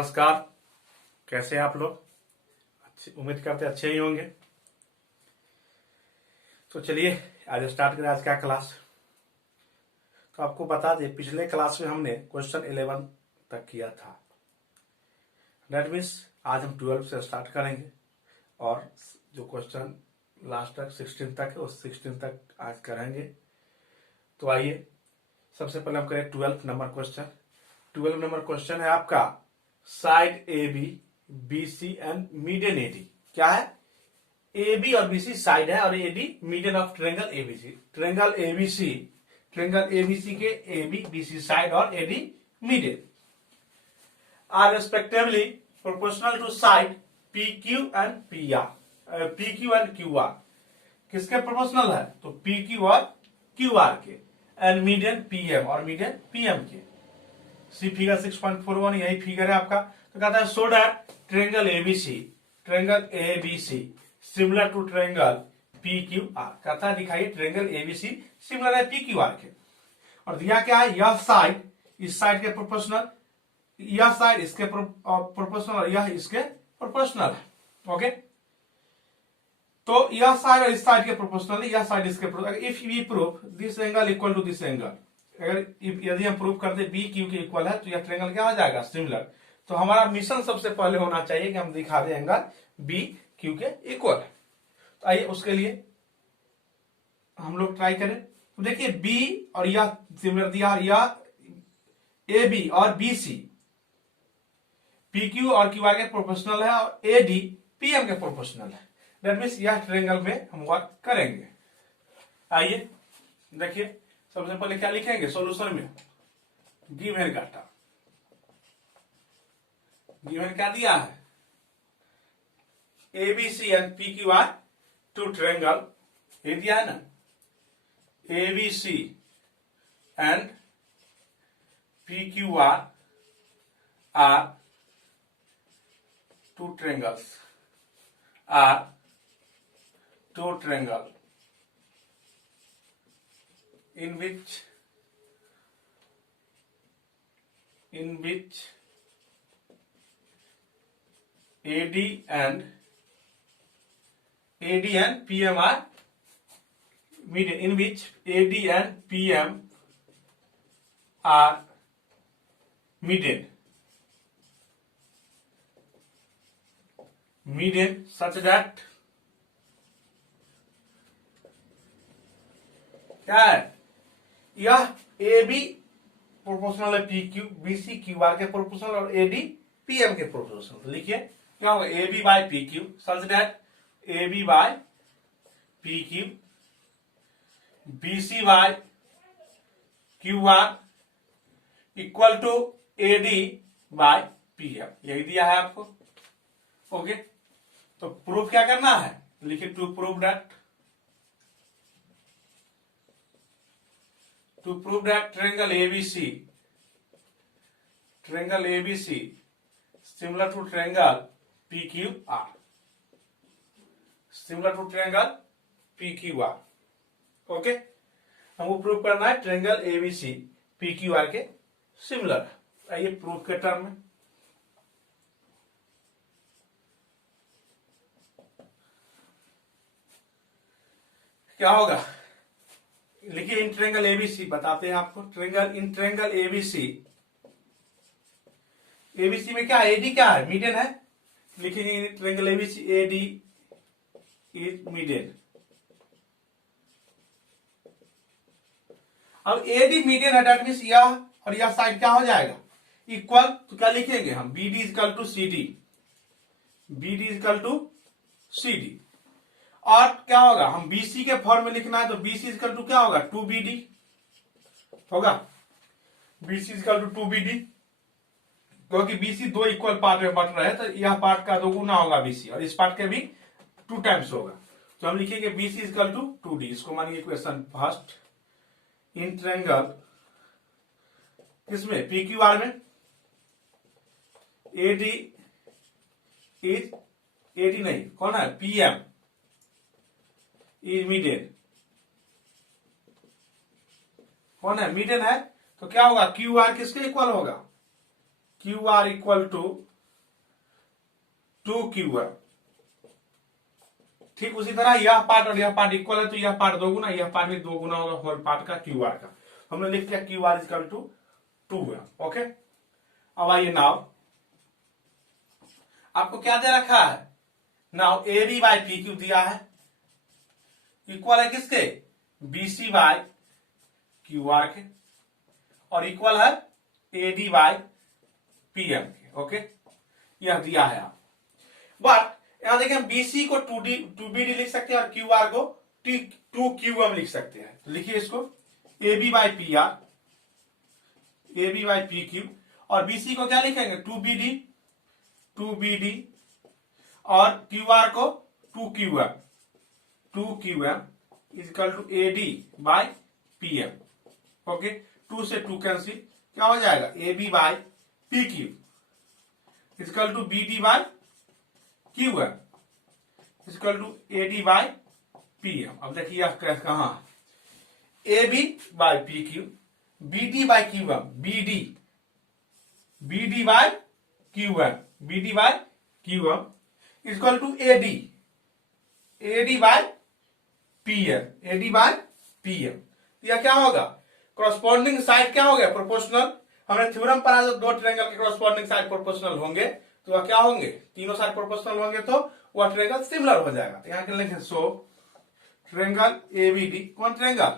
नमस्कार। कैसे हैं आप लोग? अच्छे, उम्मीद करते अच्छे ही होंगे। तो चलिए आज स्टार्ट करें आज का क्लास। तो आपको बता दें, पिछले क्लास में हमने क्वेश्चन 11 तक किया था। दैट मीन्स आज हम 12 से स्टार्ट करेंगे और जो क्वेश्चन लास्ट तक 16 तक है उस 16 तक आज करेंगे। तो आइए सबसे पहले हम करें 12 नंबर क्वेश्चन। 12 नंबर क्वेश्चन है आपका side A B, B C and median AD. क्या है? ए बी और बी सी साइड है और AD median of triangle ABC. Triangle ABC के A B B C side और AD median are respectively proportional to side P Q and P R. P Q and Q R किसके proportional है? तो P Q और Q R के, and median PM और median PM के। सी figure 6.41 यही figure है आपका। तो कहता है so that triangle ABC similar to triangle P Q R. कहता है दिखाइए ट्रायंगल एबीसी सिमिलर है पी क्यू आर के। और दिया क्या है? यह साइड इस साइड के प्रोपोर्शनल, यह साइड इसके प्रोपोर्शनल और यह इसके प्रोपोर्शनल है। ओके, तो यह साइड और इस साइड के प्रोपोर्शनल, यह साइड इसके proportional. If we prove this angle equal to this angle, अगर यदि हम प्रूव करते बी क्यू के इक्वल है तो यह ट्रायंगल क्या हो जाएगा? सिमिलर। तो हमारा मिशन सबसे पहले होना चाहिए कि हम दिखा दें एंगल बी क्यू के इक्वल है। तो आइए उसके लिए हम लोग ट्राई करें। तो देखिए बी और यह सिमिलर दिया, यह ए बी और बी सी पी क्यू और क्यू आर के प्रोपोर्शनल है और ए डी पी एम के प्रोपोर्शनल है। दैट मीन्स यह ट्रायंगल में हम वर्क करेंगे। आइए देखिए सबसे पहले क्या लिखेंगे सॉल्यूशन में? गिवन डाटा, गिवन क्या दिया है? ABC and P Q R two triangle, ये दिया है ना, ABC and P Q R two triangles, are two triangle in which AD and PM are median, in which AD and PM are median such that क्या है? यह A B proportional है P Q, B C Q R के proportional और A D P M के proportional. तो लिखिए क्या होगा? A B by P Q such that A B by P Q, B C by Q R equal to A D by P M. यही दिया है आपको। ओके, तो प्रूफ क्या करना है? लिखिए to prove that triangle ABC similar to triangle PQR, okay. हमको प्रूव करना है ट्रायंगल ABC PQR के सिमिलर है। आइए प्रूफ के टर्म में क्या होगा? लिखिए इन ट्रायंगल एबीसी, बताते हैं आपको। इन ट्रायंगल एबीसी में क्या है? एडी क्या है? मीडियन है। लिखिए in triangle ABC AD is median. अब एडी मीडियन है, दैट मींस यह और यह साइड क्या हो जाएगा? इक्वल। तो क्या लिखेंगे हम? BD equal to CD. और क्या होगा? हम बीसी के फॉर्म में लिखना है तो बीसी इक्वल टू क्या होगा? 2BD होगा। बीसी इक्वल टू 2BD, क्योंकि बीसी दो इक्वल पार्ट में बट रहे हैं तो यह पार्ट का दोगुना होगा बीसी और इस पार्ट के भी 2 टाइम्स होगा। तो हम लिखेंगे बीसी इक्वल टू 2D। इसको मानिए क्वेश्चन फर्स्ट। इन ट्रायंगल किसमें? PQR में एडी नहीं, कौन है? PM is median. कौन है? मीडियन है। तो क्या होगा? क्यू आर किसके इक्वल होगा? Q R equal to 2qm। ठीक उसी तरह यह पार्ट और यह पार्ट इक्वल है तो यह पार्ट 2 गुना, यह पार्ट भी 2 गुना होगा होल पार्ट का क्यू आर का। हमने लिख दिया Q R equal to 2m। Okay, अब आइए नाउ आपको क्या दे रखा है, now A B by P Q दिया है, इक्वल है किसके, बीसी बाई क्यू आर के, और इक्वल है A D by P M के। ओके, यह दिया है आप, बट यहां देखिए हम बीसी को 2bd लिख सकते हैं और क्यू आर को 2qm लिख सकते हैं। तो लिखिए इसको A B by P R, A B by P Q, और बीसी को क्या लिखेंगे 2bd और क्यू आर को 2qm equal to A D by P M. Okay, 2 से 2 कैंसिल, क्या हो जाएगा A B by P Q equal to B D by Q M equal to A D by P M. अब देखिए आप कहा A B by P Q, B D by Q M, B D by Q M, B D by Q M equal to A D by P M, A D by P M. यह क्या होगा, corresponding side क्या हो गया, proportional. हमने theorem पढ़ा जो दो ट्रायंगल के कॉरस्पॉन्डिंग साइड प्रोपोर्शनल होंगे तो वह क्या होंगे, तीनों साइड प्रोपोर्शनल होंगे तो वह ट्रायंगल सिमिलर हो जाएगा। तो यहां के लिखें सो ट्रायंगल एबीडी, कौन ट्रायंगल,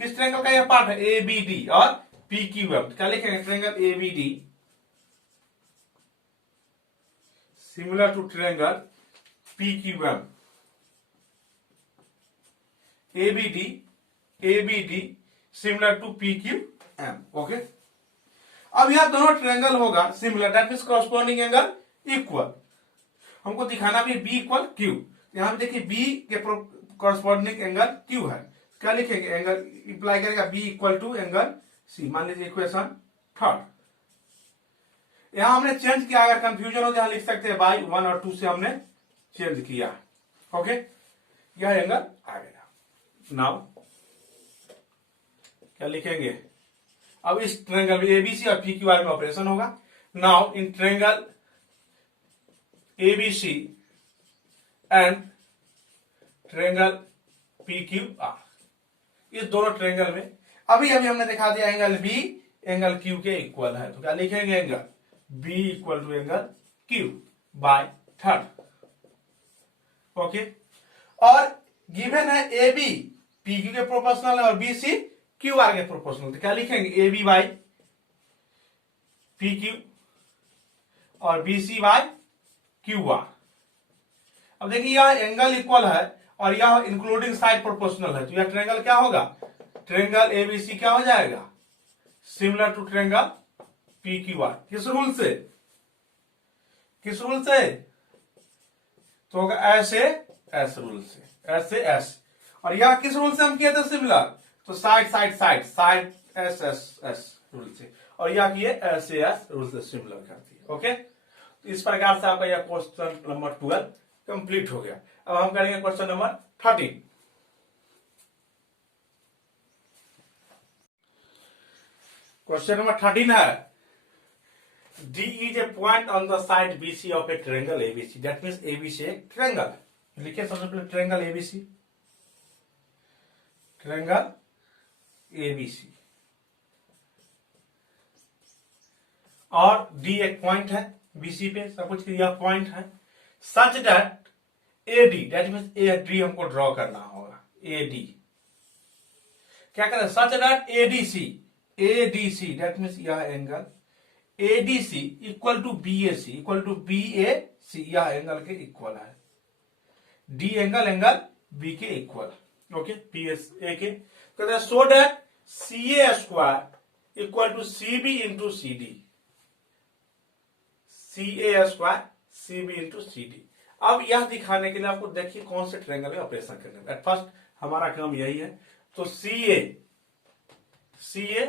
किस ट्रायंगल का यह पार्ट है, एबीडी और पीक्यूएम। क्या लिखेंगे, triangle ABD similar to triangle PQM, ABD similar to PQM. Okay, अब यह दोनों ट्रायंगल होगा similar, that means corresponding angle equal. हमको दिखाना भी बी इक्वल क्यू, यहां पे देखिए बी के कॉरस्पॉन्डिंग एंगल क्यू है, क्या लिखेंगे, एंगल इंप्लाई करेगा B equal to angle C. मान लीजिए इक्वेशन थर्ड, यहां हमने चेंज किया, अगर कंफ्यूजन हो तो यहां लिख सकते हैं बाई 1 और 2 से हमने चेंज किया। ओके, यह एंगल आ गया। नाउ क्या लिखेंगे, अब इस ट्रायंगल में एबीसी और पीक्यूआर में ऑपरेशन होगा। Now in triangle ABC and triangle PQR, इस दोनों ट्रायंगल में अभी हमने दिखा दिया एंगल बी एंगल क्यू के इक्वल है, तो क्या लिखेंगे, angle B equal to angle Q by third. Okay, और गिवन है ए बी पी क्यू के प्रोपोर्शनल है और बी सी क्यू आर के प्रोपोर्शनल, तो क्या लिखेंगे, A B by P Q और B C by Q R. अब देखिए यह एंगल इक्वल है और यह इंक्लूडिंग साइड प्रोपोर्शनल है, तो यह ट्रायंगल क्या होगा, ट्रायंगल एबीसी क्या हो जाएगा, similar to triangle P Q R. किस रूल से, किस रूल से, तो होगा ऐसे एस रूल से, ऐसे एस, और यह किस रूल से हम किए थे सिमिलर, तो side side side side S S S rule से, और यह किए ऐसे एस रूल से सिमिलर करती है। ओके, तो इस प्रकार से आपका यह क्वेश्चन नंबर 12 कंप्लीट हो गया। अब हम करेंगे क्वेश्चन नंबर 13। क्वेश्चन नंबर 13 है, D is a point on the side BC of a triangle ABC. That means ABC एक ट्रायंगल है। लिखिए सबसे पहले ट्रायंगल ABC, ट्रायंगल ABC, और D एक पॉइंट है BC पे, सब कुछ यह पॉइंट है। Such that AD, that means AD हमको ड्रॉ करना होगा, AD क्या करें, such that ADC that means यह angle ADC equal to BAC equal to BAC, यह एंगल के इक्वल है। D एंगल B के इक्वल, ओके, PSA के, कहते हैं so that CA square equal to CB into CD, CA square CB into CD। अब यह दिखाने के लिए आपको देखिए कौन से ट्रायंगल में ऑपरेशन करना है। एट फर्स्ट हमारा काम यही है, तो CA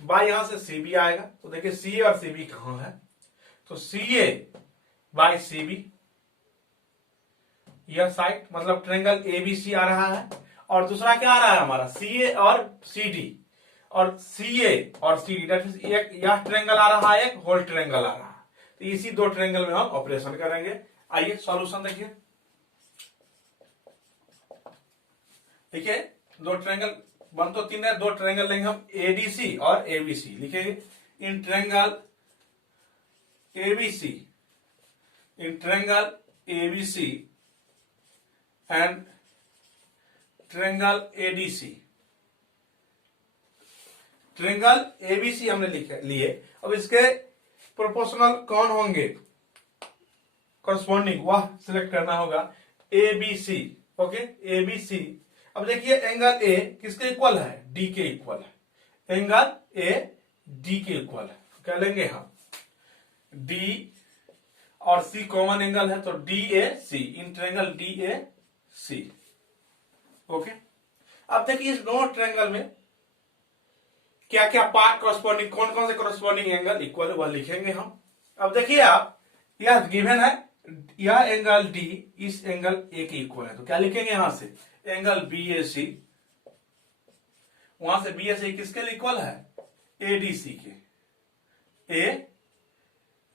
बाय यहां से CB आएगा, तो देखिए CA और CB कहां है, तो CA बाय CB, यह साइड मतलब ट्रायंगल ABC आ रहा है, और दूसरा क्या आ रहा है हमारा CA और CD, और CA और CD दैट मींस एक यह ट्रायंगल आ रहा है, एक होल ट्रायंगल आ रहा है, तो इसी दो ट्रायंगल में हम ऑपरेशन करेंगे। आइए सॉल्यूशन देखिए। देखिए दो ट्रायंगल बन तो तीन है, दो ट्रायंगल लेंगे हम एडीसी और एबीसी। लिखेंगे इन triangle ABC, in triangle ABC and triangle ADC. Triangle ABC हमने लिए। अब इसके प्रोपोर्शनल कौन होंगे, करस्पॉन्डिंग, वह सिलेक्ट करना होगा। ABC, okay, ABC. अब देखिए एंगल ए किसके इक्वल है, डी के इक्वल है। एंगल ए डी के इक्वल है, क्या लेंगे हम, डी और सी कॉमन एंगल है तो D A C, in triangle D A C. Okay, अब देखिए इस दोनों ट्रायंगल में क्या क्या पार्ट करस्पॉन्डिंग, कौन कौन से करस्पॉन्डिंग एंगल इक्वल है वह लिखेंगे हम। अब देखिए आप, यह गिवन है, यह एंगल डी इस एंगल ए के इक्वल है, तो क्या लिखेंगे यहां से, एंगल बी ए सी, वहां से बी ए सी किसके लिए इक्वल है, ए डी सी के, ए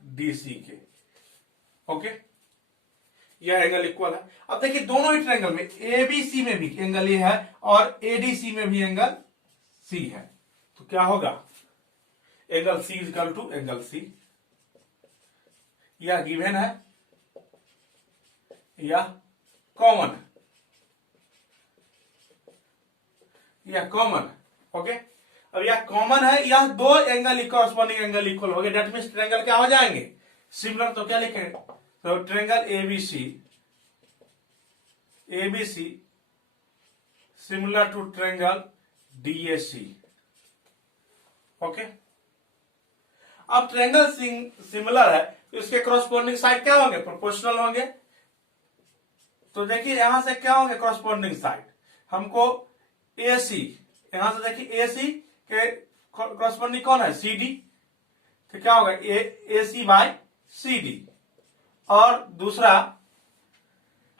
डी सी के। ओके, यह एंगल इक्वल है। अब देखिए दोनों ही ट्रायंगल में एबीसी में भी एंगल ये है और एडीसी में भी एंगल सी है, तो क्या होगा, angle C equal to angle C. यह गिवन है, यह कॉमन है, यह कॉमन है। ओके, अब यह कॉमन है, यह दो एंगल करस्पॉन्डिंग एंगल इक्वल हो गए, डेट मीन्स ट्रायंगल क्या हो जाएंगे, सिमिलर। तो क्या लिखेंगे, तो triangle ABC, ABC similar to triangle DAC. Okay, अब ट्रायंगल सिमिलर है तो इसके करस्पॉन्डिंग साइड क्या होंगे, प्रोपोर्शनल होंगे। तो देखिए यहां से क्या होंगे करस्पॉन्डिंग साइड, हमको एसी, यहां से देखिए एसी के करस्पॉन्डिंग कौन है, सीडी, तो क्या होगा एसी बाय सीडी। और दूसरा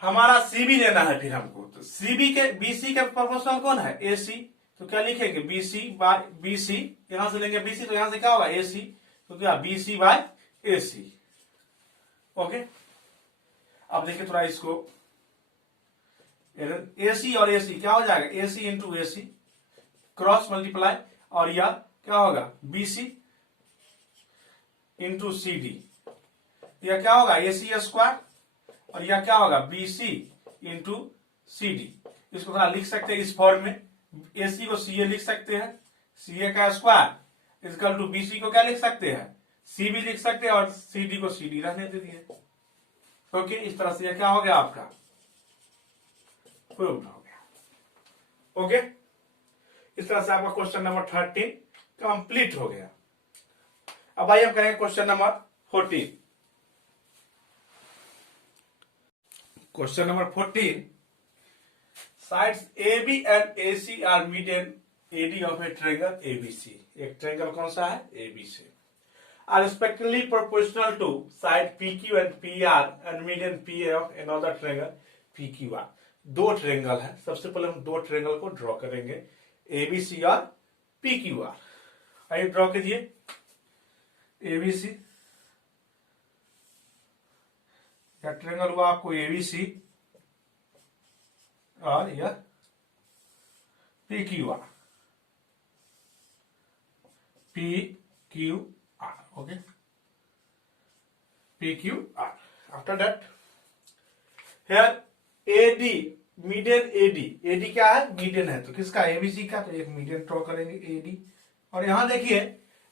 हमारा सीबी लेना है फिर हमको, तो सीबी के बीसी के प्रोपोर्शनल कौन है, एसी, तो क्या लिखेंगे बीसी बाय बीसी, यहां से लेंगे बीसी तो यहां से क्या होगा एसी, तो क्या बीसी बाय एसी। ओके, अब देखिए थोड़ा इसको, एसी और एसी क्या हो जाएगा, AC into AC, cross multiply, और यह क्या होगा बीसी इंटू सीडी, यह क्या होगा एसी स्क्वायर, और यह क्या होगा बीसी इंटू सीडी। इसको थोड़ा लिख सकते हैं इस फॉर्म में, एसी को सीए लिख सकते हैं, सीए का स्क्वायर इक्वल टू बीसी को क्या लिख सकते हैं, सी भी लिख सकते हैं, और सीडी को सीडी रहने दीजिए। ओके, इस तरह से यह क्या हो गया आपका, प्रूव्ड हो गया। ओके, इस तरह से आपका क्वेश्चन नंबर 13 कंप्लीट हो गया। अब आइए हम करेंगे question number 14। Question number 14, sides AB and AC are median AD of a triangle ABC। एक ट्रायंगल कौन सा है, ABC, are respectively proportional to side PQ and PR and median PA of another triangle PQR। दो ट्रायंगल है, सबसे पहले हम दो ट्रायंगल को ड्रॉ करेंगे, ABC और PQR। आइए ड्रॉ कीजिए, ABC, यह ट्रायंगल हुआ आपको ABC और यह PQR, PQR, okay, PQR। After that here AD, median AD क्या है, मीडियन है, तो किसका, ABC का, तो एक मीडियन ड्रॉ करेंगे AD। और यहां देखिए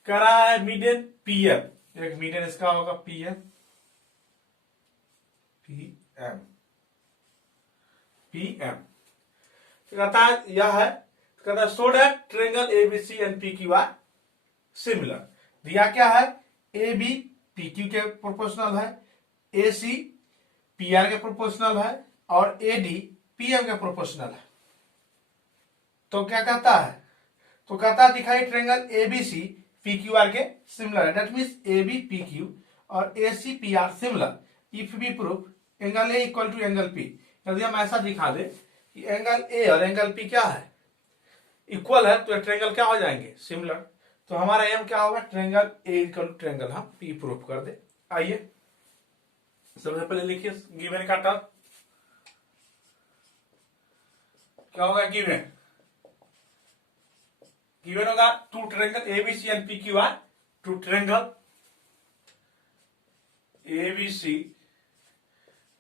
कह रहा है मीडियन PM, एक मीडियन इसका होगा PM, कहता है यह है, कहता है so that triangle ABC and PQR similar. दिया क्या है, AB PQ के प्रोपोर्शनल है, AC PR के प्रोपोर्शनल है, और AD PM के प्रोपोर्शनल है। तो क्या कहता है, तो कहता है दिखाई ट्रायंगल ABC PQR के सिमिलर है, दैट मीन्स AB PQ और AC PR similar if we prove angle A equal to angle P। यदि हम ऐसा दिखा दे कि एंगल A और एंगल P क्या है, इक्वल है, तो ट्रायंगल क्या हो जाएंगे, सिमिलर। तो हमारा एम क्या होगा, triangle A equal to triangle हम P प्रूव कर दे, आइए सबसे पहले लिखिए गिवन का टर्म क्या होगा। गिवन गिवन होगा two triangle ABC and P Q R. Two triangle ABC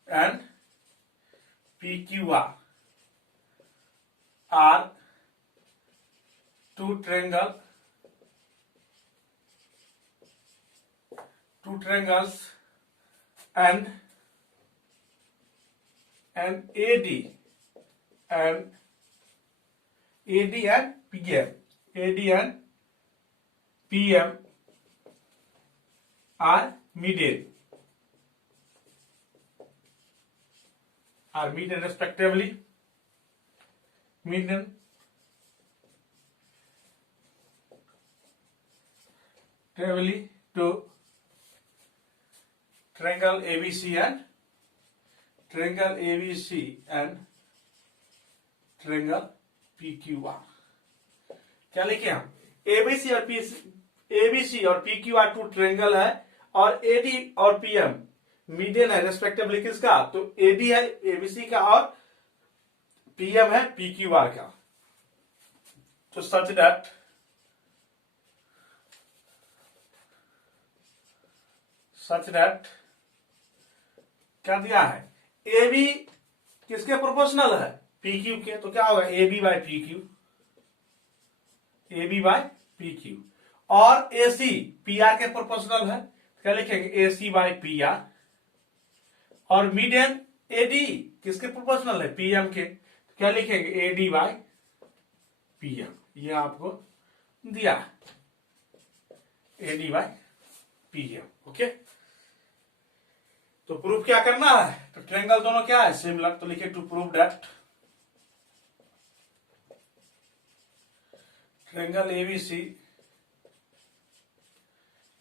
and P Q R are two triangles and AD and PM. AD and PM are median respectively. Median to triangle ABC and triangle PQR। क्या लिखे हम? ABC और PQR to triangle है और AD और PM median है respectively किसका? तो AD है ABC का और PM है PQR का। तो सच दैट क्या दिया है? AB किसके प्रोपोर्शनल है? PQ के। तो क्या होगा? AB बाय PQ और AC PR के प्रोपोर्शनल है। क्या लिखेंगे? AC बाय PR और मीडियन AD किसके प्रोपोर्शनल है? PM के। क्या लिखेंगे? AD by PM। ये आपको दिया AD बाय PM। ओके, तो प्रूफ क्या करना है? तो ट्रायंगल दोनों क्या है? सिमिलर। तो लिखे to prove that triangle ABC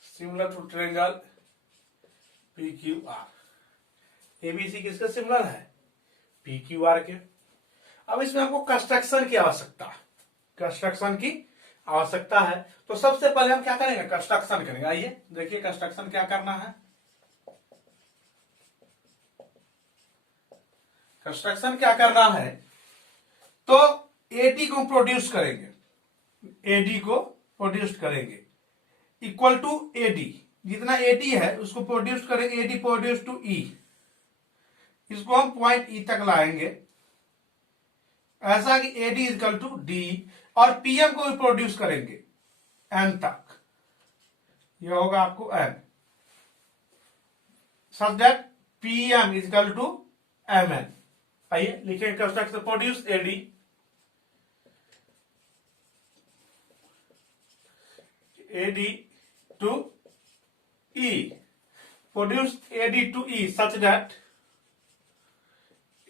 similar to triangle PQR। ABC किसके सिमिलर है? PQR के। अब इसमें हमको कंस्ट्रक्शन की आवश्यकता है। तो सबसे पहले हम क्या करेंगे? कंस्ट्रक्शन करेंगे। आइए देखिए कंस्ट्रक्शन क्या करना है। कंस्ट्रक्शन क्या करना है? तो AD को प्रोड्यूस करेंगे इक्वल टू AD। जितना AD है उसको प्रोड्यूस करेंगे AD प्रोड्यूस टू E। इसको हम पॉइंट E तक लाएंगे ऐसा कि AD इक्वल टू D और PM को भी प्रोड्यूस करेंगे N तक। यह होगा आपको N such that PM equal to MN। आइए लिखेंगे construction produce AD to E produce AD to E such that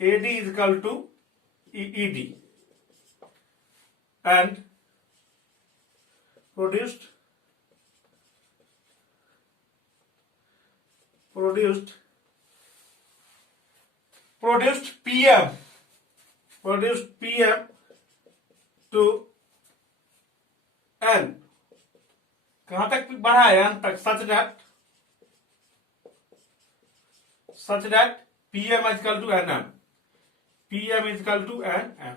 AD is equal to ED and produced PM to N। कहां तक बढ़ा है? N तक। सच that PM is equal to NM। PM is equal to NM।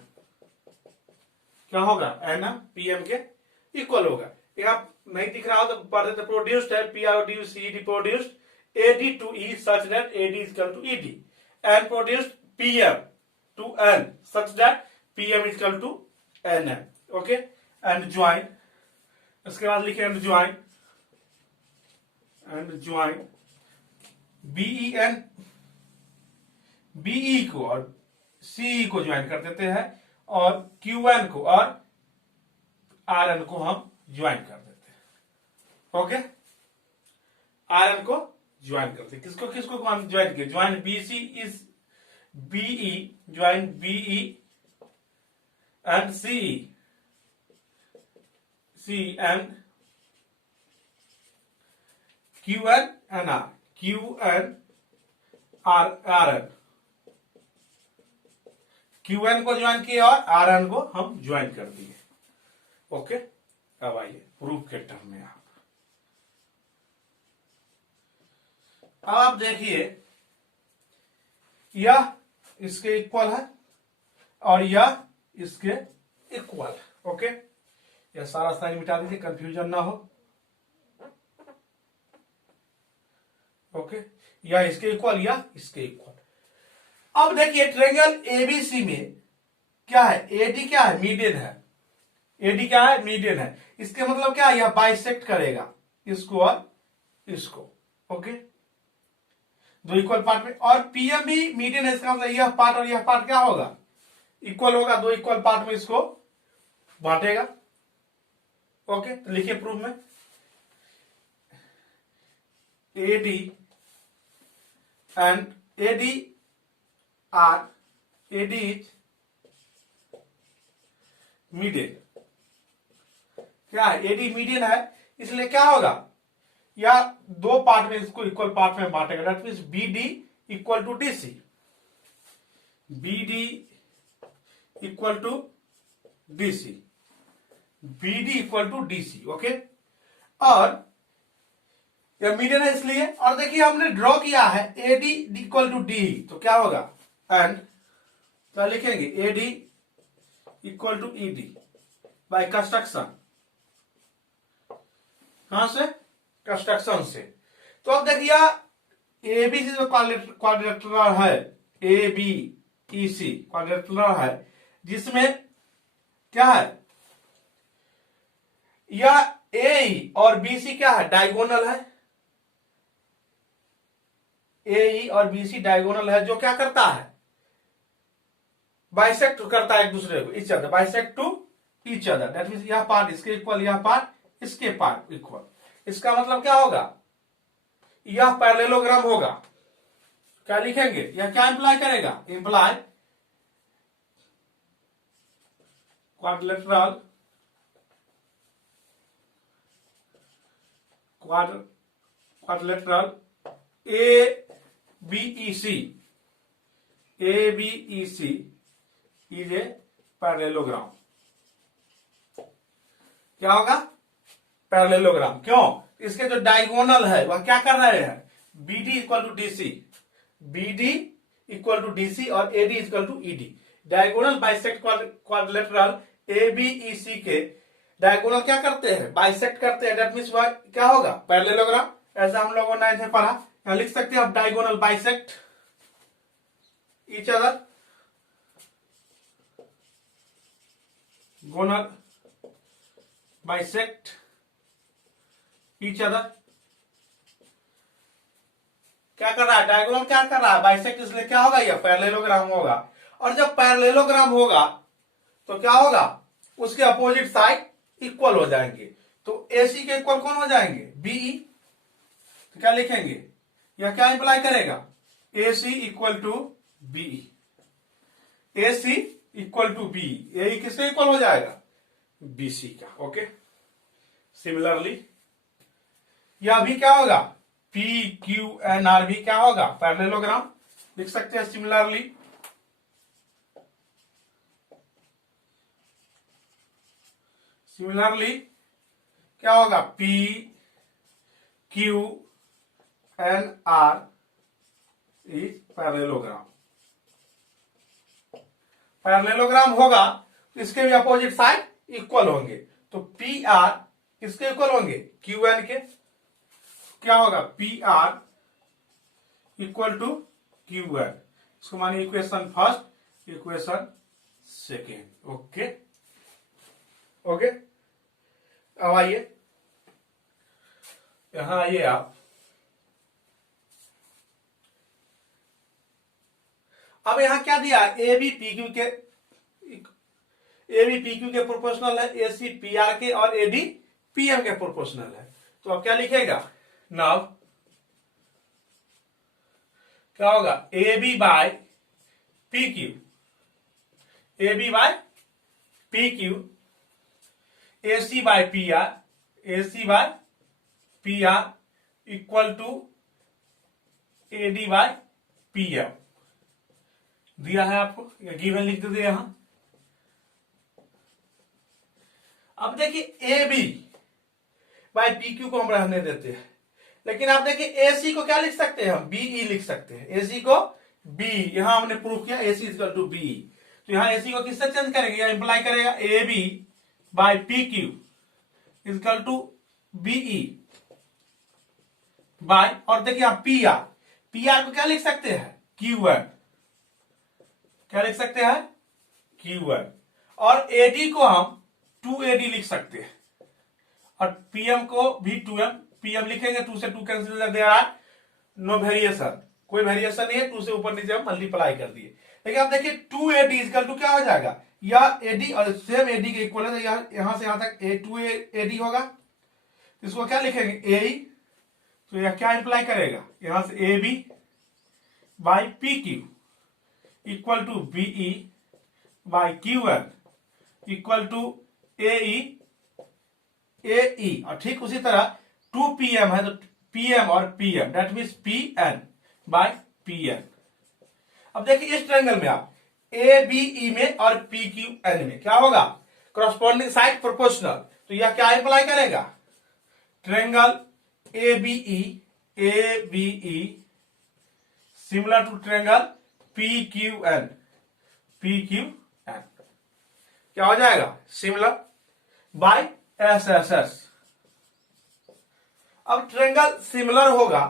क्या होगा? NM PM के equal होगा। यहाँ नहीं दिख रहा हो तो पढ़ देते। प्रोड्यूस्ड है PRODUCED produced AD to E such that AD is equal to ED and produced PM to N such that PM is equal to NM। Okay, and join. इसके बाद लिखे एंड ज्वाइन BE को और CE को join कर देते हैं और QN को और RN को हम ज्वाइन कर देते हैं। ओके, RN को ज्वाइन करते हैं। किसको हम ज्वाइन किए? Join BC is BE join BE and CE and QN and RN QN को ज्वाइन किए और RN को हम ज्वाइन कर दिए। ओके, अब आइए प्रूफ के टर्म में आप अब आप देखिए यह इसके इक्वल है और यह इसके इक्वल है। ओके, यह सारा साइन मिटा दीजिए, कंफ्यूजन ना हो। ओके, यह इसके इक्वल, यह इसके इक्वल। अब देखिए ट्रायंगल एबीसी में क्या है, एडी क्या है, मीडियन है। एडी क्या है, मीडियन है। इसके मतलब क्या है, यह बाइसेक्ट करेगा इसको और इसको। ओके, दो इक्वल पार्ट में, और पीएम भी मीडियन है। इसका मतलब यह पार्ट और यह पार्ट क्या होगा, इक्वल होगा। दो इक्वल पार्ट में इसको बांटेगा। ओके, तो लिखिए प्रूफ में, AD and AD is median. क्या है, एडी मीडियन है, इसलिए क्या होगा, या दो पार्ट में इसको इक्वल पार्ट में बांटेगा। That means B D equal to D C, B D equal to D C, B D equal to D C. Okay, और यह मीडियन है इसलिए। और देखिए हमने ड्रॉ किया है एडी इक्वल टू डी, तो क्या होगा, एंड क्या लिखेंगे, AD equal to ED by construction. कहां से, कंस्ट्रक्शन से। तो अब देखिए एबीसी जो क्वाड्रिलेटरल है, A B E C quadrilateral है, जिसमें क्या है, यह ए और बीसी क्या है, डायगोनल है। ए और बीसी डायगोनल है, जो क्या करता है, बाइसेक्ट करता है एक दूसरे को, each other, bisect to each other. That means यह पार्ट इसके इक्वल, यह पार्ट इसके पार्ट इक्वल। इसका मतलब क्या होगा, यह पैरेललोग्राम होगा। क्या लिखेंगे, यह क्या इंप्लाई करेगा, imply quadrilateral quadrilateral A BEC, A BEC is a parallelogram. क्या होगा, पैरेललोग्राम। क्यों, इसके जो डायगोनल है वह क्या कर रहे हैं, BD equal to DC, BD equal to DC और AD equal to ED. Diagonal bisect quadrilateral A BEC के डायगोनल क्या करते हैं, बाइसेक्ट करते हैं। दैट मींस वह क्या होगा, पैरेललोग्राम। ऐसा हम लोगों ने पढ़ा, यहां लिख सकते हैं आप, डायगोनल बाइसेक्ट ईच अदर, गोनल बाइसेक्ट ईच अदर। क्या कर रहा है, डायगोनल क्या कर रहा है, बाइसेक्ट, इसलिए क्या होगा, यह पैरेललोग्राम होगा। और जब पैरेललोग्राम होगा तो क्या होगा, उसके अपोजिट साइड इक्वल हो जाएंगे। तो एसी के इक्वल कौन हो जाएंगे, बीई। तो क्या लिखेंगे, यह क्या इंप्लाई करेगा, AC equal to BE, AC equal to B. A किसके इक्वल हो जाएगा, बीसी का। ओके, सिमिलरली यह भी क्या होगा, पी क्यू एन आर भी क्या होगा, पैरेललोग्राम। लिख सकते हैं सिमिलरली, सिमिलरली क्या होगा, P Q N R is parallelogram. Parallelogram होगा तो इसके भी अपोजिट साइड इक्वल होंगे। तो पी आर किसके इक्वल होंगे, क्यू एन के। क्या होगा, P R equal to Q N. इसको मानिए equation first, equation second. Okay okay, अब आइए यहां आइए आप। अब यहां क्या दिया, ए बी पी क्यू के, ए बी पी क्यू के प्रोपोर्शनल है, ए सी पी आर के, और ए डी पी एम के प्रोपोर्शनल है। तो अब क्या लिखेगा, नाउ क्या होगा, A B by P Q, A B by P Q, A C by P R, A C by P R equal to A D by P M. दिया है आपको, गिवन लिख दीजिए यहां। अब देखिए A B by P Q को हम रहने देते हैं, लेकिन आप देखिए एसी को क्या लिख सकते हैं हम, बीई लिख सकते हैं, एसी को बी, यहां हमने प्रूफ किया एसी इक्वल टू बी। तो यहां एसी को किससे चेंज करेंगे, यह इंप्लाई करेगा A B by P Q equal to BE by, और देखिए आप पी आर, पी आर को क्या लिख सकते हैं, क्यू एन, क्या लिख सकते हैं, क्यू एन, और एडी को हम 2AD लिख सकते हैं, और पीएम को भी 2M, पीएम लिखेंगे, 2 से 2 कैंसिल कर दिया, नो वेरिएशन, कोई वेरिएशन नहीं है, 2 से ऊपर नीचे हम मल्टीप्लाई कर दिए। लेकिन आप देखिए 2AD इक्वल टू क्या हो जाएगा, यह एडी और सेम एडी के इक्वल है, तो यहां से यहां तक 2AD होगा, इसको क्या लिखेंगे ए, तो यह क्या इंप्लाई करेगा, यहां से A B by P Q equal to BE by Q N equal to A E, और ठीक उसी तरह 2PM है तो PM और PM, that means PN by PN। अब देखिए इस ट्रायंगल में आप ABE में और PQN में क्या होगा, करस्पॉन्डिंग साइड प्रोपोर्शनल, तो यह क्या इंप्लाई करेगा, triangle ABE similar to triangle PQN क्या हो जाएगा, सिमिलर बाय SSS। अब ट्रायंगल सिमिलर होगा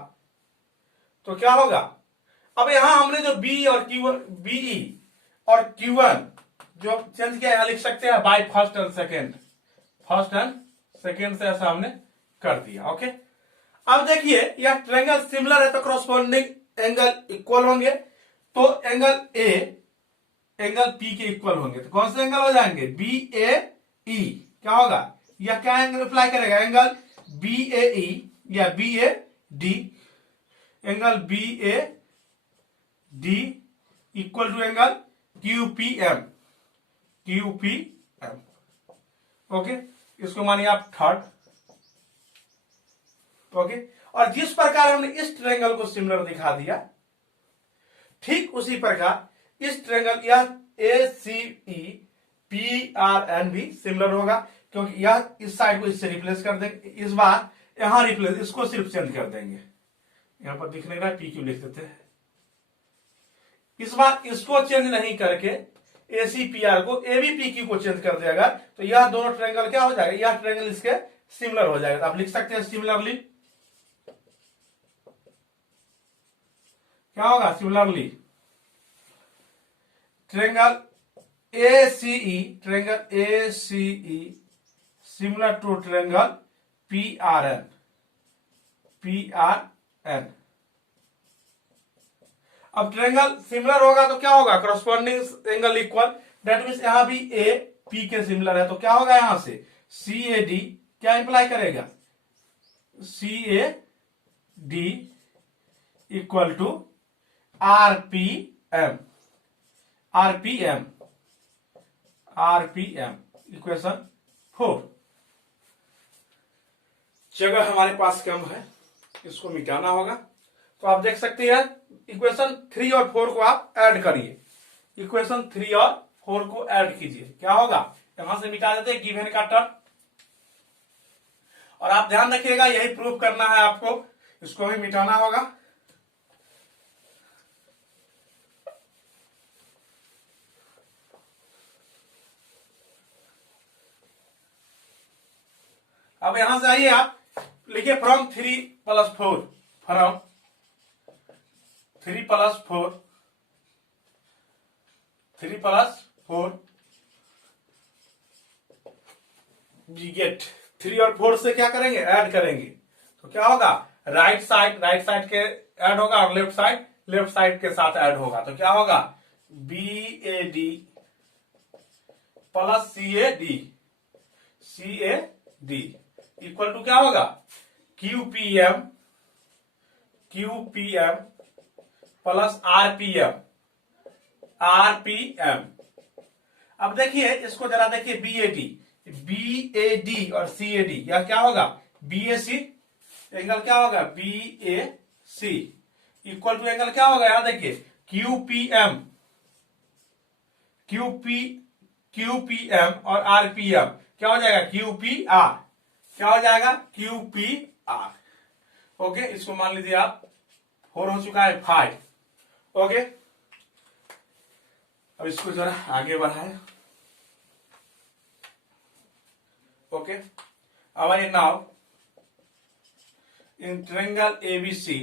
तो क्या होगा, अब यहां हमने जो बी और बीई और Q1 जो चेंज किया, यहां लिख सकते हैं बाय फर्स्ट एंड सेकेंड से ऐसा हमने कर दिया। ओके, अब देखिए यह ट्रायंगल सिमिलर है तो करस्पॉन्डिंग एंगल इक्वल होंगे, तो एंगल ए एंगल पी के इक्वल होंगे, तो कौन से एंगल हो जाएंगे, BAE, क्या होगा, यह क्या एंगल अप्लाई करेगा, एंगल BAE या BAD, angle BAD equal to angle QPM। Okay, इसको मानिए आप थर्ड। ओके, और जिस प्रकार हमने इस ट्रायंगल को सिमिलर दिखा दिया, ठीक उसी प्रकार इस ट्रायंगल या ACEPRN भी सिमिलर होगा, क्योंकि यह इस साइड को इससे रिप्लेस कर देंगे, इस बार यहां रिप्लेस, इसको सिर्फ चेंज कर देंगे, यहां पर दिख नहीं रहा PQ लिख देते हैं, इस बार इसको चेंज नहीं करके ACPR को ABPQ को चेंज कर दिया, तो यह दोनों ट्रायंगल क्या हो जाएगा, यह ट्रायंगल इसके सिमिलर हो जाएगा, तो आप लिख सकते हैं सिमिलरली, क्या होगा, similarly triangle ACE similar to triangle PRN। अब ट्रायंगल सिमिलर होगा तो क्या होगा, corresponding angle equal, that means यहां भी A P के सिमिलर है, तो क्या होगा यहां से CAD, क्या इंप्लाई करेगा, CAD equal to RPM equation 4। जगह हमारे पास कम है, इसको मिटाना होगा, तो आप देख सकते हैं इक्वेशन 3 और 4 को आप ऐड करिए, इक्वेशन 3 और 4 को ऐड कीजिए, क्या होगा, यहां से मिटा देते हैं गिवन का टर्म, और आप ध्यान रखिएगा यही प्रूफ करना है आपको, इसको भी मिटाना होगा। अब यहां से आइए, आप लिखिए फ्रॉम 3 + 4, फ्रॉम 3 + 4 वी गेट 3 और 4 से क्या करेंगे, ऐड करेंगे, तो क्या होगा, राइट साइड के ऐड होगा और लेफ्ट साइड के साथ ऐड होगा, तो क्या होगा, BAD plus CAD equal to क्या होगा, QPM प्लस RPM। अब देखिए इसको जरा देखिए, BAD और CAD, यह क्या होगा, BAC, एंगल क्या होगा, BAC इक्वल टू एंगल क्या होगा, यहां देखिए QPM और RPM क्या हो जाएगा, QPR, क्या हो जाएगा, QPR। ओके, इसको मान लीजिए आप 4 हो चुका है 5। ओके, अब इसको जरा आगे बढ़ाए। ओके, अब आइए now in triangle ABC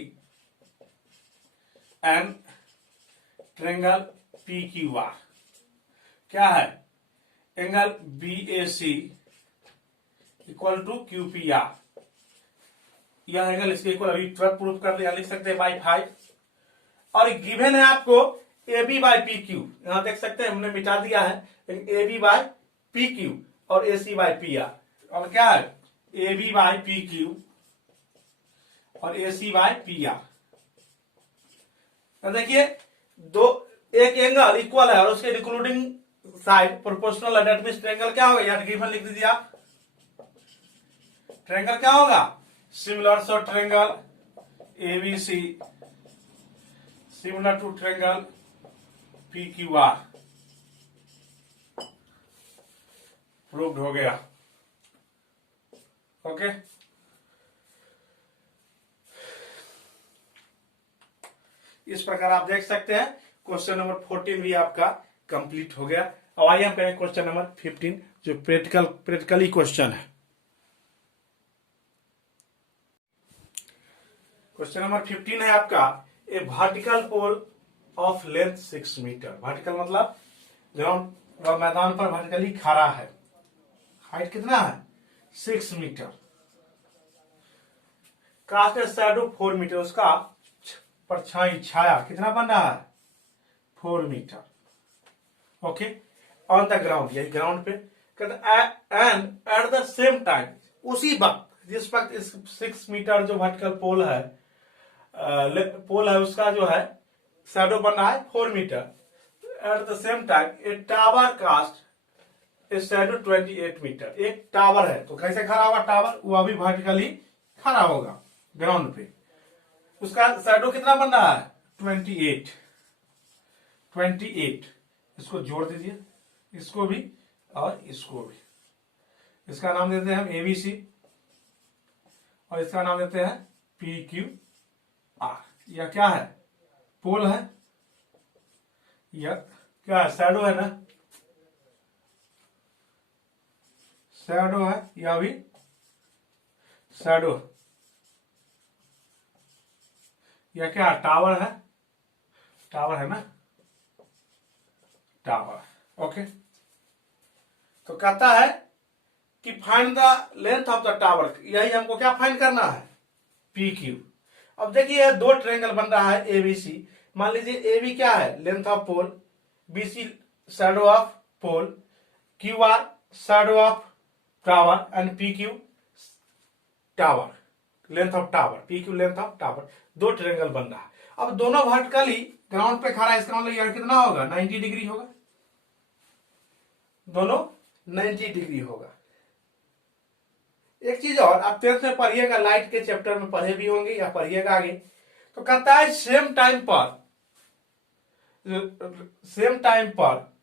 and triangle PQR क्या है, angle BAC equal to QPR, यह एंगल इसके इक्वल, अभी तुरंत प्रूफ कर दिया, लिख सकते हैं बाई 5। और गिवन है आपको A B by P Q, यहां देख सकते हैं हमने मिटा दिया है, A B by P Q और A C by P R, और क्या है A B by P Q और A C by P R. देखिए दो एक एंगल इक्वल है और उसके इंक्लूडिंग साइड प्रोपोर्शनल है, दैट मींस ट्रायंगल क्या होगा, या गिवन लिख दीजिए आप, ट्रायंगल क्या होगा, similar so triangle ABC similar to triangle PQR, proved हो गया। ओके, इस प्रकार आप देख सकते हैं क्वेश्चन नंबर 14 भी आपका कंप्लीट हो गया। अब आइए हम करें क्वेश्चन नंबर 15 जो प्रैक्टिकली क्वेश्चन है। क्वेश्चन नंबर 15 है आपका, a vertical pole of length 6 metre. Vertical मतलब ग्राउंड मैदान पर वर्टिकली खड़ा है, हाइट कितना है 6 मीटर, कास्ट शैडो 4 मीटर, उसका परछाई छाया कितना बन रहा है 4 metre. Okay, on the ground, यही ग्राउंड पे, and at the same time, उसी वक्त जिस वक्त इस 6 मीटर जो वर्टिकल पोल है उसका जो है शैडो बन रहा है 4 metre, at the same time a tower cast a shadow 28 metre. एक टावर है तो कैसे खड़ा होगा टावर, वो अभी वर्टिकली खड़ा होगा ग्राउंड पे, उसका शैडो कितना बन रहा है 28। इसको जोड़ दीजिए, इसको भी और इसको भी, इसका नाम देते हैं हम एबीसी और इसका नाम देते हैं पी क्यू आर। यह क्या है पोल है, यह क्या है शैडो है ना, शैडो है, यह भी शैडो, यह क्या टावर है, टावर है ना, टावर। ओके, तो कहता है कि find the length of the tower, यही हमको क्या फाइंड करना है पी क्यू। अब देखिए दो ट्रायंगल बन रहा है एबीसी, मान लीजिए ए बी क्या है length of pole, BC shadow of pole, Q R shadow of tower and P Q tower, length of tower, P Q length of tower, दो ट्रायंगल बन रहा है। अब दोनों वर्टिकली ग्राउंड पे खड़ा है, इसका मतलब यार कितना होगा 90 डिग्री होगा, दोनों 90 डिग्री होगा। एक चीज और आप 10th में पढ़िएगा, लाइट के चैप्टर में पढ़े भी होंगे या पढ़िएगा आगे, तो कहता है सेम टाइम पर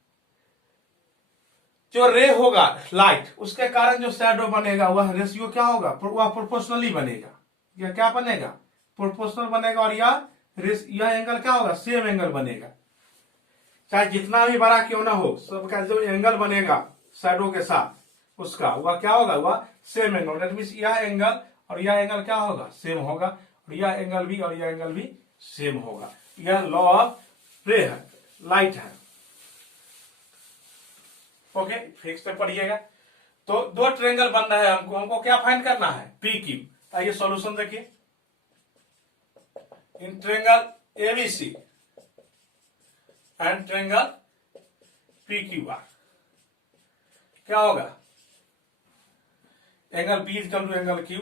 जो रे होगा लाइट, उसके कारण जो शैडो बनेगा वह रेशियो क्या होगा, वह प्रोपोर्शनली बनेगा, या क्या बनेगा प्रोपोर्शनल बनेगा, और यह एंगल क्या होगा सेम एंगल बनेगा, चाहे जितना भी बड़ा क्यों ना हो, सबका जो एंगल बनेगा शैडो के साथ उसका वह क्या होगा, वह सेम एंगल, दैट मींस यह एंगल और यह एंगल क्या होगा सेम होगा, और यह एंगल भी और यह एंगल भी सेम होगा। यह लॉ ऑफ रे है, लाइट है। ओके, फिक्स पे पढ़िएगा। तो दो ट्रायंगल बन रहा है, हमको क्या फाइंड करना है पी क्यू। आइए सॉल्यूशन देखिए, in triangle ABC and triangle P Q R क्या होगा, angle B equal to angle Q,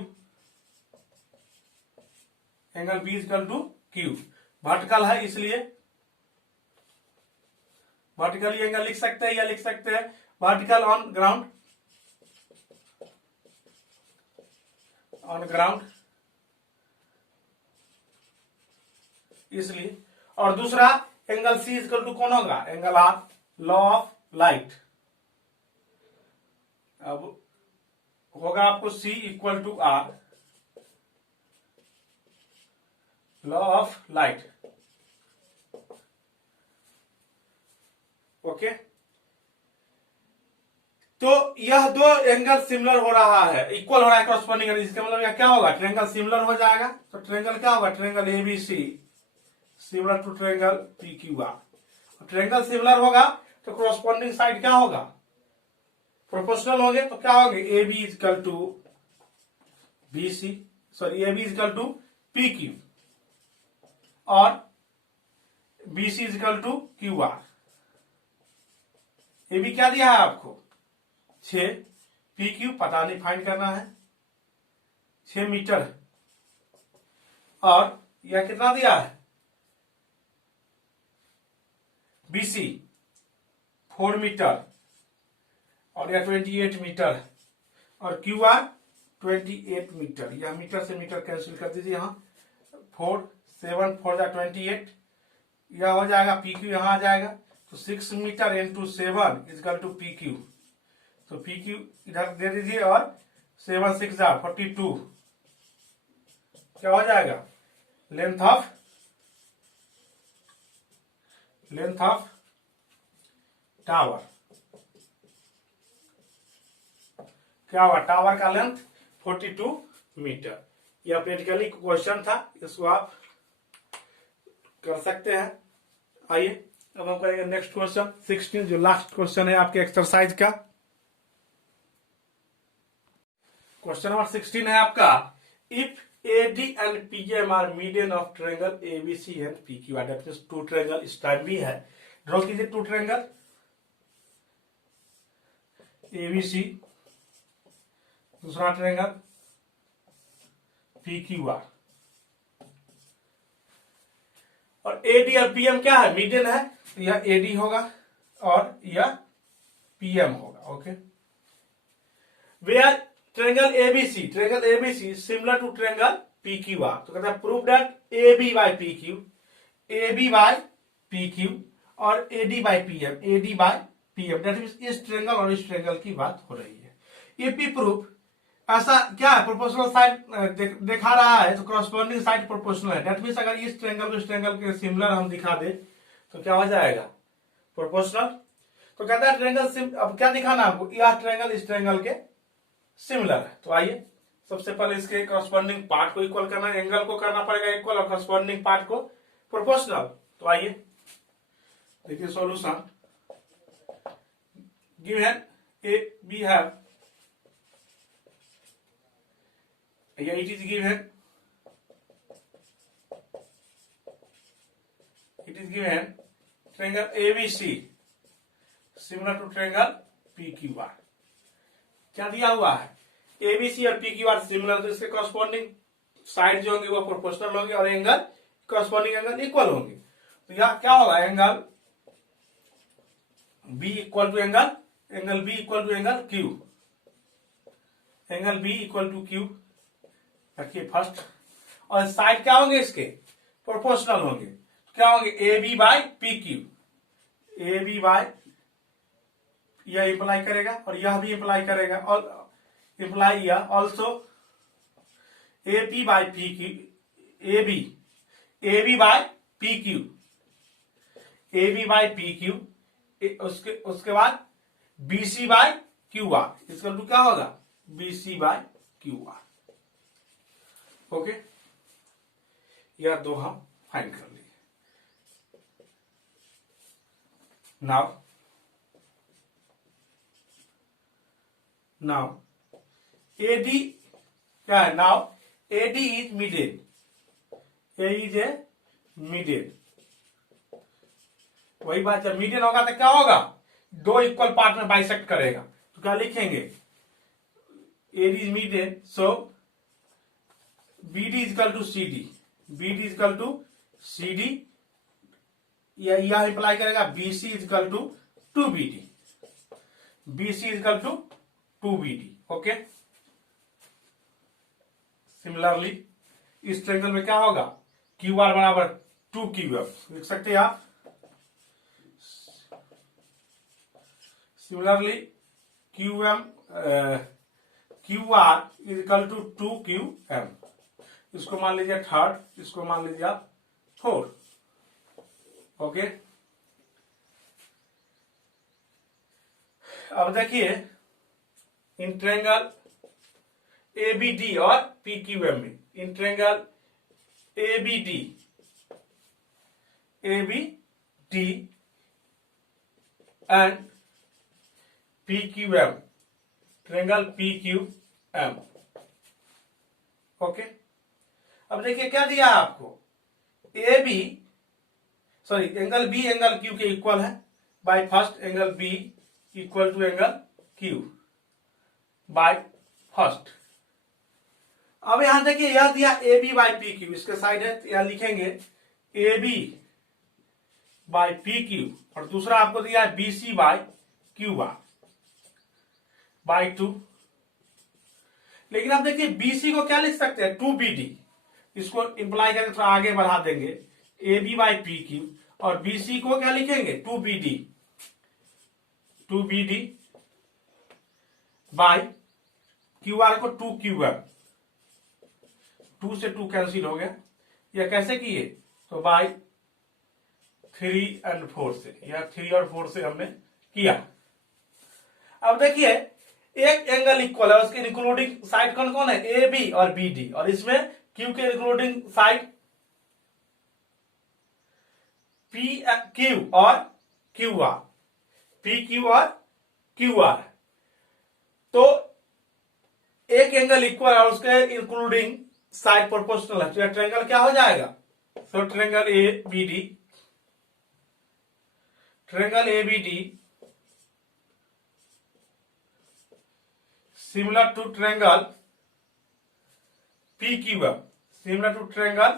angle B equal to Q, vertical है इसलिए वर्टिकल एंगल लिख सकते हैं, या लिख सकते हैं वर्टिकल ऑन ग्राउंड, इसलिए। और दूसरा एंगल सी इक्वल टू कौन होगा, angle R, law of light. अब होगा आपको C equal to R, law of light. Okay, तो यह दो एंगल सिमिलर हो रहा है, इक्वल हो रहा है कॉरस्पॉन्डिंग, इसका मतलब यह क्या होगा, ट्रायंगल सिमिलर हो जाएगा। तो ट्रायंगल क्या होगा, triangle ABC similar to triangle PQR. Triangle similar होगा तो कॉरस्पॉन्डिंग साइड क्या होगा, प्रोपोर्शनल होंगे। तो क्या होंगे, A B equal to B C, sorry A B equal to P Q और B C equal to Q R. A B क्या दिया है आपको 6, पी क्यू पता नहीं, फाइंड करना है 6 मीटर, और यह कितना दिया है बीसी 4 मीटर, और यह 28 मीटर, और क्यू आर 28 मीटर। यह मीटर से मीटर कैंसिल कर दीजिए, यहाँ 4 7 4 28, यह हो जाएगा पी क्यू, यहां आ जाएगा। तो 6 metre into 7 equal to P Q. तो पी क्यू इधर दे दीजिए, और 7 6 42, क्या हो जाएगा, लेंथ ऑफ टावर, क्या हुआ, टावर का लेंथ 42 मीटर। यह प्रैक्टिकली क्वेश्चन था, इसको आप कर सकते हैं। आइए अब हम करेंगे नेक्स्ट क्वेश्चन 16, जो लास्ट क्वेश्चन है आपके एक्सरसाइज का। क्वेश्चन नंबर 16 है आपका, if AD and PM are median of triangle ABC and PQR, that means two triangle, इस टाइप भी है। ड्रॉ कीजिए टू ट्रायंगल ABC, दूसरा ट्रायंगल PQR, और AD और PM क्या है, मीडियन है, तो यह AD होगा और यह PM होगा। Okay, where triangle ABC similar to triangle PQR, तो कहता है prove that AB by PQ और AD by PM, that means इस ट्रायंगल और इस ट्रायंगल की बात हो रही है। इफ वी प्रूव, ऐसा क्या है, प्रोपोर्शनल साइड दिखा रहा है, तो कॉरस्पॉन्डिंग साइड प्रोपोर्शनल है, दैट मींस अगर इस ट्रायंगल को इस ट्रायंगल के सिमिलर हम दिखा दे तो क्या हो जाएगा, प्रोपोर्शनल। तो कहता है ट्रायंगल, अब क्या दिखाना आपको, यह ट्रायंगल इस ट्रायंगल के सिमिलर है। तो आइए सबसे पहले इसके कॉरस्पॉन्डिंग पार्ट को इक्वल करना है, एंगल को करना पड़ेगा इक्वल और कॉरस्पॉन्डिंग पार्ट को प्रोपोर्शनल। तो आइए देखिए solution, given A B have, it is given triangle ABC similar to triangle PQR। क्या दिया हुआ है, ABC और PQR सिमिलर, तो इसके कॉरस्पॉन्डिंग साइड जो होंगे वो प्रोपोर्शनल होंगे और एंगल कॉरस्पॉन्डिंग एंगल इक्वल होंगे। तो यह क्या होगा, angle B equal to angle B equal to angle Q, angle B equal to Q रखिए फर्स्ट, और साइड क्या होंगे इसके, प्रोपोर्शनल होंगे। तो क्या होंगे, AB by PQ, AB by, यह इंप्लाई करेगा और यह भी इंप्लाई करेगा, और इंप्लाई यह also AP by PQ, AB by PQ, उसके बाद BC बाय QR, इसका टू क्या होगा, BC बाय QR। ओके, यह दो हम फाइंड कर लिए। नाउ AD क्या है, now AD is median, A is a median. वही बात, जब मीडियन होगा तो क्या होगा, दो इक्वल पार्ट में बाइसेक्ट करेगा। तो क्या लिखेंगे, AD is median, so BD equal to CD, यह इंप्लाई करेगा BC equal to 2BD, okay. Similarly इस ट्रायंगल में क्या होगा, QR बराबर 2QF लिख सकते हैं आप। Similarly QR is equal to 2QM, इसको मान लीजिए थर्ड, इसको मान लीजिए आप फोर्थ। ओके, अब देखिए इन ट्रायंगल एबीडी और पीक्यूएम में, in triangle ABD and PQM, triangle PQM. Okay, अब देखिए क्या दिया है आपको, एंगल बी एंगल क्यू के इक्वल है by first, angle B equal to angle Q by first. अब यहां देखिए यह दिया A B by P Q, इसके साइड है तो यहां लिखेंगे A B by P Q, और दूसरा आपको दिया है B C by Q by 2। लेकिन आप देखिए बीसी को क्या लिख सकते हैं, 2BD, इसको इंप्लाई करके थोड़ा आगे बढ़ा देंगे, A B by P Q, और बीसी को क्या लिखेंगे 2BD बाई क्यूआर को 2QM, 2 से 2 कैंसिल हो गया। यह कैसे किए, तो बाई 3 और 4 से, या 3 और 4 से हमने किया। अब देखिए एक एंगल इक्वल है, उसके इंक्लूडिंग साइड कौन कौन है, ए बी और बी डी, और इसमें क्यू के इंक्लूडिंग साइड पी क्यू और क्यू आर, पी क्यू और क्यू आर। तो एक एंगल इक्वल है, उसके इंक्लूडिंग साइड प्रोपोर्शनल है, तो यह ट्रायंगल क्या हो जाएगा, तो triangle A B D similar to triangle PQM, similar to triangle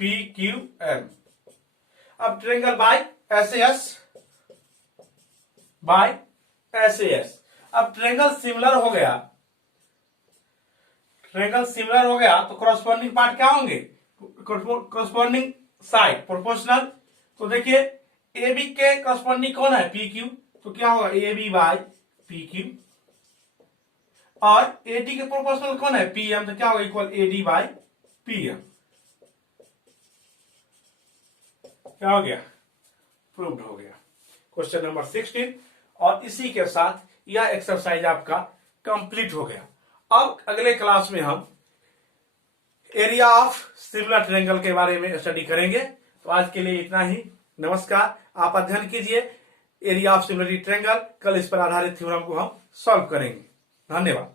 PQM। अब ट्रायंगल बाय SAS, अब ट्रायंगल सिमिलर हो गया, तो कॉरस्पॉन्डिंग पार्ट क्या होंगे, कॉरस्पॉन्डिंग साइड प्रोपोर्शनल। तो देखिए ए बी के कॉरस्पॉन्डिंग कौन है, पी क्यू, तो क्या होगा A B by P Q, और एडी के प्रोपोर्शनल कौन है, पीएम, तो क्या होगा इक्वल एडी बाई पीएम। क्या हो गया, प्रूव्ड हो गया। क्वेश्चन नंबर 16, और इसी के साथ यह एक्सरसाइज आपका कंप्लीट हो गया। अब अगले क्लास में हम एरिया ऑफ सिमिलर ट्रायंगल के बारे में स्टडी करेंगे। तो आज के लिए इतना ही, नमस्कार। आप अध्ययन कीजिए एरिया ऑफ सिमिलर ट्रायंगल, कल इस पर आधारित थ्योरम को हम सॉल्व करेंगे। धन्यवाद।